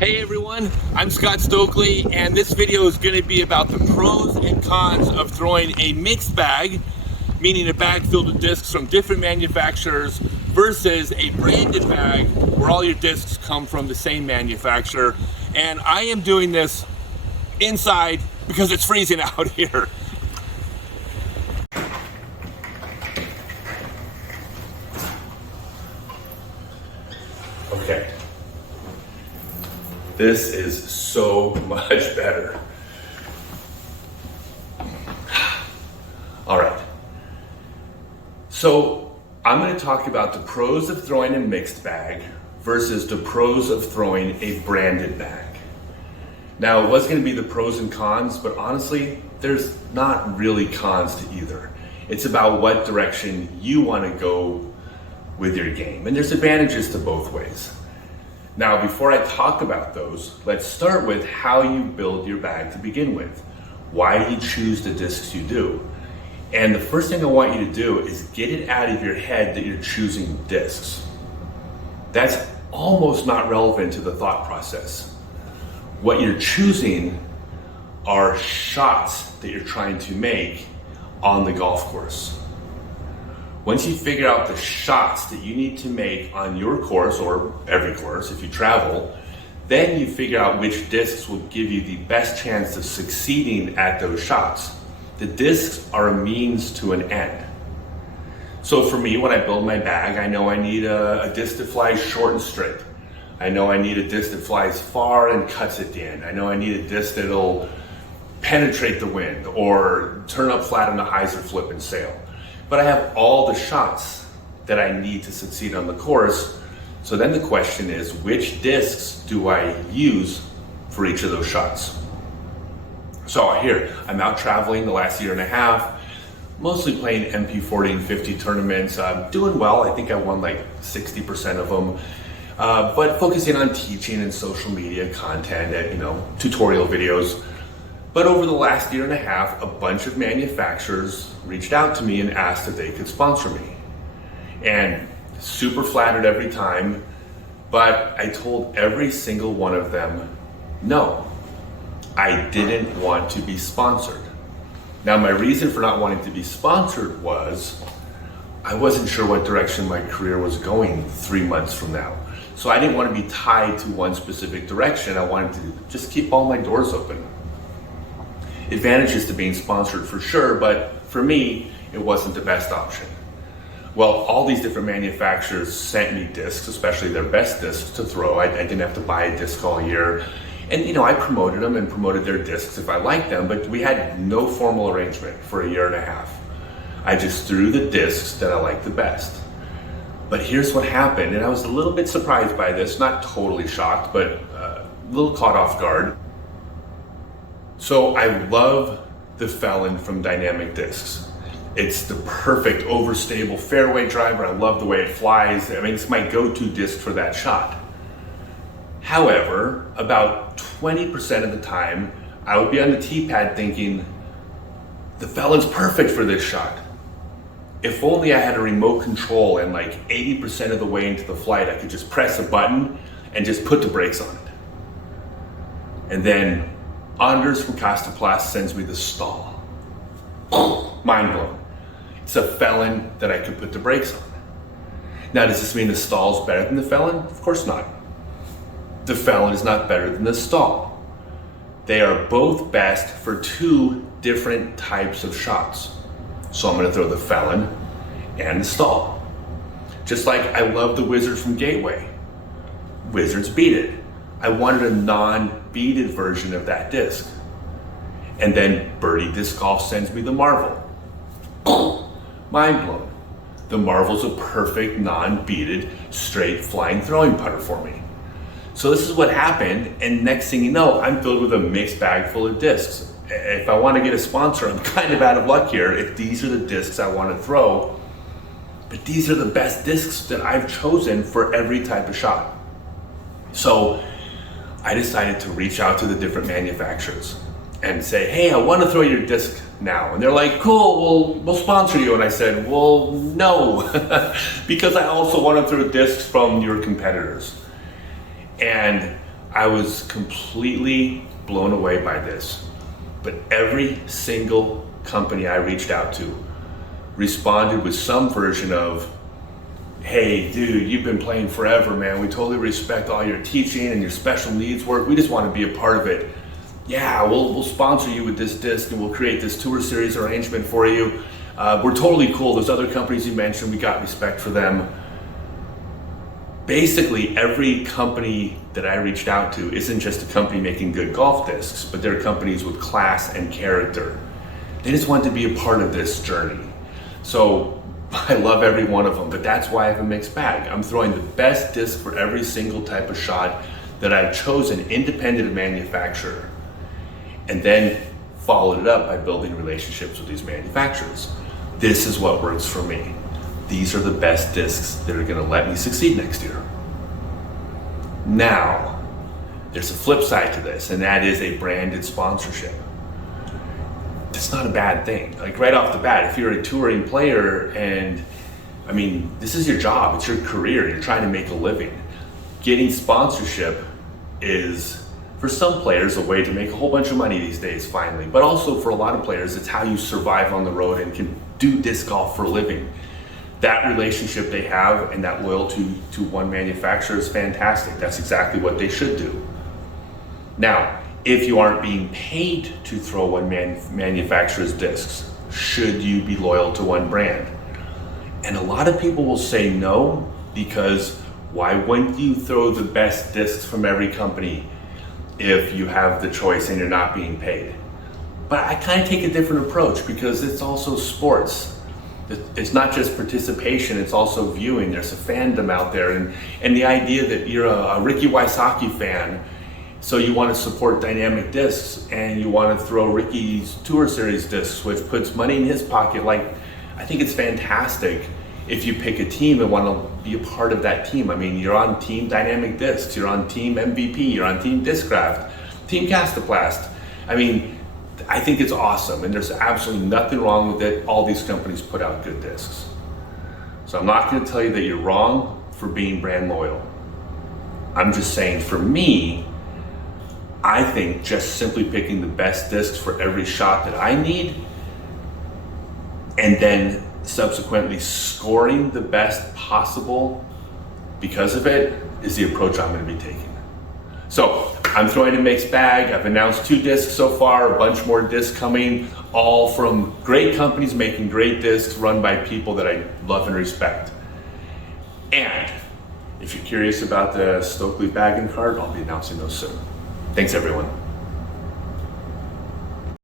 Hey everyone, I'm Scott Stokely, and this video is going to be about the pros and cons of throwing a mixed bag, meaning a bag filled with discs from different manufacturers, versus a branded bag where all your discs come from the same manufacturer. And I am doing this inside because it's freezing out here. Okay. This is so much better. All right. So I'm going to talk about the pros of throwing a mixed bag versus the pros of throwing a branded bag. Now, it was going to be the pros and cons, but honestly, there's not really cons to either. It's about what direction you want to go with your game. And there's advantages to both ways. Now, before I talk about those, let's start with how you build your bag to begin with. Why do you choose the discs you do? And the first thing I want you to do is get it out of your head that you're choosing discs. That's almost not relevant to the thought process. What you're choosing are shots that you're trying to make on the golf course. Once you figure out the shots that you need to make on your course, or every course if you travel, then you figure out which discs will give you the best chance of succeeding at those shots. The discs are a means to an end. So for me, when I build my bag, I know I need a disc that flies short and straight. I know I need a disc that flies far and cuts at the end. I know I need a disc that'll penetrate the wind or turn up flat on the hyzer flip and sail. But I have all the shots that I need to succeed on the course. So then the question is, which discs do I use for each of those shots? So here, I'm out traveling the last year and a half, mostly playing MP40 and 50 tournaments. I'm doing well. I think I won like 60% of them. But focusing on teaching and social media content and, tutorial videos. But over the last year and a half, a bunch of manufacturers reached out to me and asked if they could sponsor me. And super flattered every time, but I told every single one of them, no, I didn't want to be sponsored. Now, my reason for not wanting to be sponsored was I wasn't sure what direction my career was going 3 months from now. So I didn't want to be tied to one specific direction. I wanted to just keep all my doors open. Advantages to being sponsored for sure, but for me, it wasn't the best option. Well, all these different manufacturers sent me discs, especially their best discs to throw. I didn't have to buy a disc all year. And I promoted them and promoted their discs if I liked them, but we had no formal arrangement for a year and a half. I just threw the discs that I liked the best. But here's what happened, and I was a little bit surprised by this, not totally shocked, but a little caught off guard. So I love the Felon from Dynamic Discs. It's the perfect overstable fairway driver. I love the way it flies. I mean, it's my go-to disc for that shot. However, about 20% of the time, I would be on the tee pad thinking, the Felon's perfect for this shot. If only I had a remote control and like 80% of the way into the flight, I could just press a button and just put the brakes on it. And then Anders from Costaplast sends me the stall. Mind blown. It's a Felon that I could put the brakes on. Now, does this mean the stall's better than the Felon? Of course not. The Felon is not better than the stall. They are both best for two different types of shots. So I'm going to throw the Felon and the stall. Just like I love the Wizard from Gateway. Wizards beat it. I wanted a non-beaded version of that disc. And then Birdie Disc Golf sends me the Marvel. Mind blown. The Marvel's a perfect non-beaded straight flying throwing putter for me. So this is what happened, and next thing you know, I'm filled with a mixed bag full of discs. If I want to get a sponsor, I'm kind of out of luck here if these are the discs I want to throw. But these are the best discs that I've chosen for every type of shot. So I decided to reach out to the different manufacturers and say, hey, I want to throw your disc now. And they're like, cool, we'll sponsor you. And I said, well, no, because I also want to throw discs from your competitors. And I was completely blown away by this. But every single company I reached out to responded with some version of, hey dude, you've been playing forever, man. We totally respect all your teaching and your special needs work. We just want to be a part of it. Yeah, we'll sponsor you with this disc and we'll create this tour series arrangement for you. We're totally cool. Those other companies you mentioned, we got respect for them. Basically, every company that I reached out to isn't just a company making good golf discs, but they're companies with class and character. They just want to be a part of this journey. So I love every one of them, but that's why I have a mixed bag. I'm throwing the best disc for every single type of shot that I've chosen independent of manufacturer, and then followed it up by building relationships with these manufacturers. This is what works for me. These are the best discs that are gonna let me succeed next year. Now, there's a flip side to this, and that is a branded sponsorship. It's not a bad thing. Like right off the bat, if you're a touring player and, I mean, this is your job, it's your career, you're trying to make a living. Getting sponsorship is, for some players, a way to make a whole bunch of money these days, finally. But also for a lot of players, it's how you survive on the road and can do disc golf for a living. That relationship they have and that loyalty to one manufacturer is fantastic. That's exactly what they should do. Now, if you aren't being paid to throw one manufacturer's discs, should you be loyal to one brand? And a lot of people will say no, because why wouldn't you throw the best discs from every company if you have the choice and you're not being paid? But I kind of take a different approach, because it's also sports. It's not just participation, it's also viewing. There's a fandom out there, and the idea that you're a Ricky Wysocki fan, so you want to support Dynamic Discs and you want to throw Ricky's Tour Series discs, which puts money in his pocket. Like, I think it's fantastic if you pick a team and want to be a part of that team. I mean, you're on Team Dynamic Discs, you're on Team MVP, you're on Team Discraft, Team Castoplast. I mean, I think it's awesome, and there's absolutely nothing wrong with it. All these companies put out good discs. So I'm not going to tell you that you're wrong for being brand loyal. I'm just saying, for me, I think just simply picking the best discs for every shot that I need, and then subsequently scoring the best possible because of it, is the approach I'm going to be taking. So I'm throwing a mixed bag. I've announced 2 discs so far, a bunch more discs coming, all from great companies making great discs run by people that I love and respect. And if you're curious about the Stokely bag and card, I'll be announcing those soon. Thanks everyone.